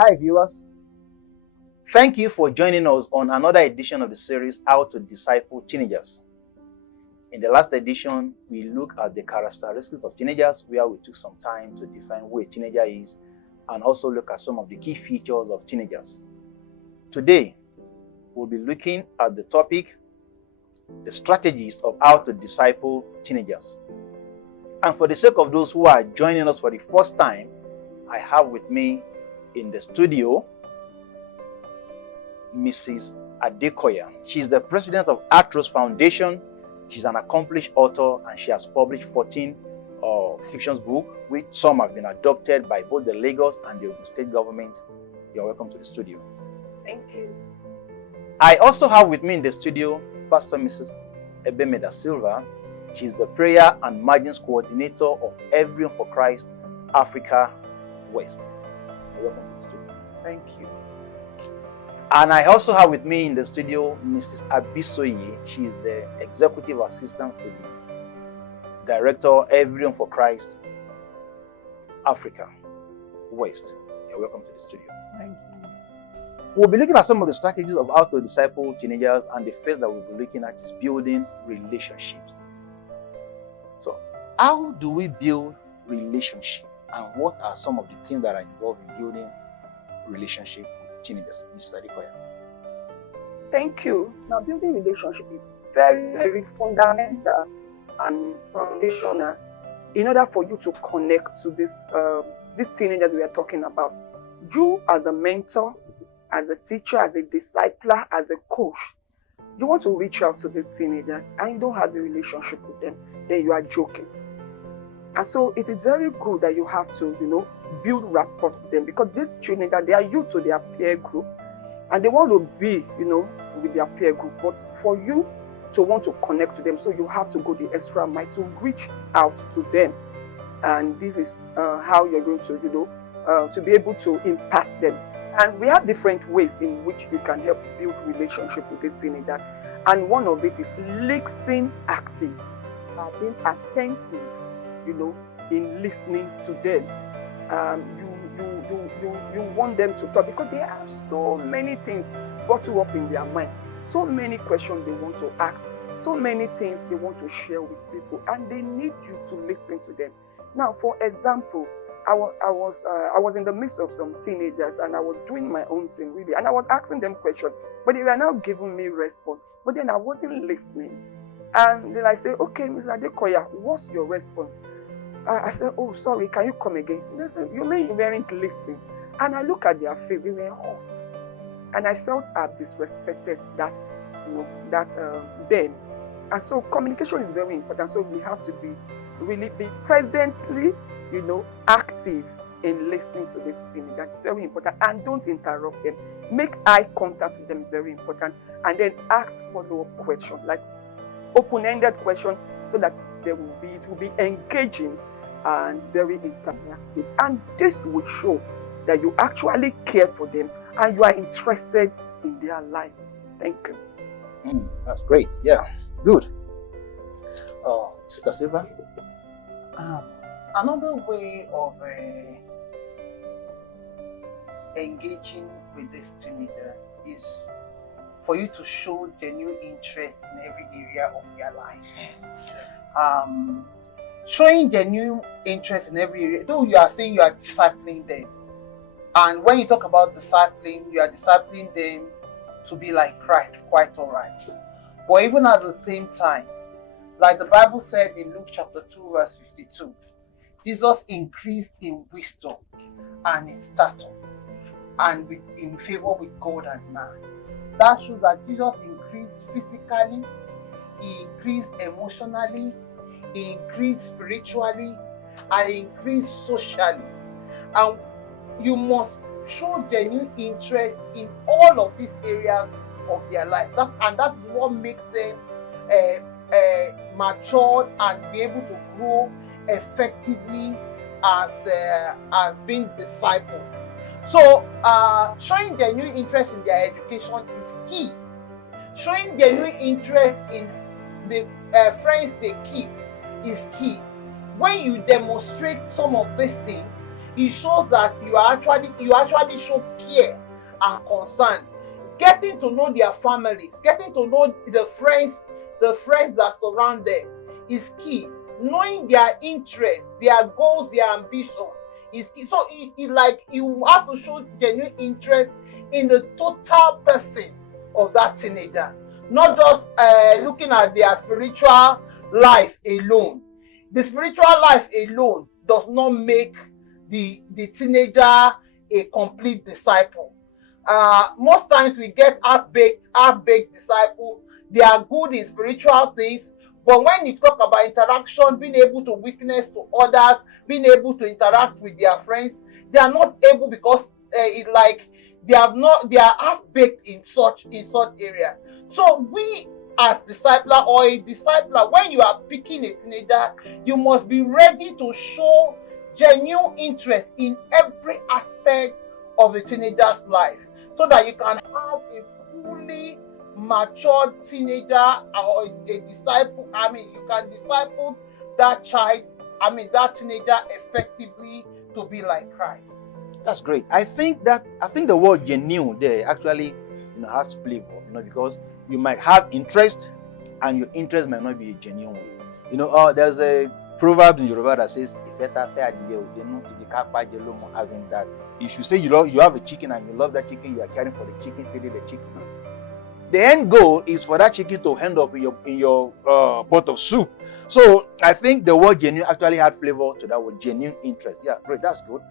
Hi viewers, thank you for joining us on another edition of the series How to Disciple Teenagers. In the last edition, we looked at the characteristics of teenagers, where we took some time to define who a teenager is and also look at some of the key features of teenagers. Today, we'll be looking at the topic, the strategies of how to disciple teenagers. And for the sake of those who are joining us for the first time, I have with me in the studio Mrs. Adekoya. She's the president of Actros Foundation. She's an accomplished author and she has published 14 fiction books, which some have been adopted by both the Lagos and the Ogun State government. You're welcome to the studio. Thank you. I also have with me in the studio Pastor Mrs. Ebeme Da Silva. She's the prayer and margins coordinator of Everyone for Christ Africa West. You're welcome to the studio. Thank you. And I also have with me in the studio Mrs. Abisoye. She is the executive assistant to the director Everyone for Christ Africa West. You're welcome to the studio. Thank you. We'll be looking at some of the strategies of how to disciple teenagers, and the first that we'll be looking at is building relationships. So, how do we build relationship, and what are some of the things that are involved in building relationship with teenagers? Mrs. Adekoya. Thank you. Now, building relationship is very, very fundamental and foundational in order for you to connect to this teenager we are talking about. You, as a mentor, as a teacher, as a discipler, as a coach, you want to reach out to the teenagers and you don't have a relationship with them, then you are joking. And so it is very good that you have to, build rapport with them, because these teenagers, they are used to their peer group and they want to be, with their peer group. But for you to want to connect to them, so you have to go the extra mile to reach out to them. And this is how you're going to, to be able to impact them. And we have different ways in which you can help build relationship with the teenager. And one of it is listening active, being attentive, in listening to them. You want them to talk, because there are so many things bottled up in their mind, so many questions they want to ask, so many things they want to share with people, and they need you to listen to them. Now, for example, I was in the midst of some teenagers and I was doing my own thing really, and I was asking them questions, but they were now giving me response. But then I wasn't listening, and then I say, "Okay, Mr. Adekoya, what's your response?" I said, "Oh, sorry, can you come again?" And they said, "You mean you weren't listening?" And I look at their face; they were hot, and I felt I disrespected them. And so communication is very important. So we have to really be presently, active in listening to this thing. That's very important. And don't interrupt them. Make eye contact with them is very important. And then ask follow-up questions, like open-ended questions, so that it will be engaging and very interactive. And this will show that you actually care for them and you are interested in their lives. Thank you. That's great. Yeah, good. Sister Silva? Another way of engaging with these teenagers is for you to show genuine interest in every area of their life. Showing genuine interest in every area, though you are saying you are discipling them. And when you talk about discipling, you are discipling them to be like Christ, quite all right. But even at the same time, like the Bible said in Luke chapter 2, verse 52, Jesus increased in wisdom and in status and in favor with God and man. That shows that Jesus increased physically, he increased emotionally, he increased spiritually, and he increased socially. And you must show genuine interest in all of these areas of their life. That's what makes them matured and be able to grow effectively as being discipled. So showing genuine interest in their education is key. Showing genuine interest in the friends they keep is key. When you demonstrate some of these things, it shows that you actually show care and concern. Getting to know their families, getting to know the friends that surround them is key. Knowing their interests, their goals, their ambition is key. So it like you have to show genuine interest in the total person of that teenager, not just looking at their spiritual life alone. The spiritual life alone does not make the teenager a complete disciple. Most times we get half-baked disciples. They are good in spiritual things, but when you talk about interaction, being able to witness to others, being able to interact with their friends, they are not able because it's like they are half-baked in such area. So we as discipler or a discipler, when you are picking a teenager, you must be ready to show genuine interest in every aspect of a teenager's life, so that you can have a fully matured teenager or a disciple. You can disciple that child, that teenager effectively to be like Christ. That's great. I think the word genuine there actually has flavor, because you might have interest and your interest might not be a genuine one. There's a proverb in Yoruba that says, as in that if you say you have a chicken and you love that chicken, you are caring for the chicken, feeding the chicken. The end goal is for that chicken to end up in your pot of soup. So I think the word genuine actually had flavor to that word, genuine interest. Yeah, great, that's good.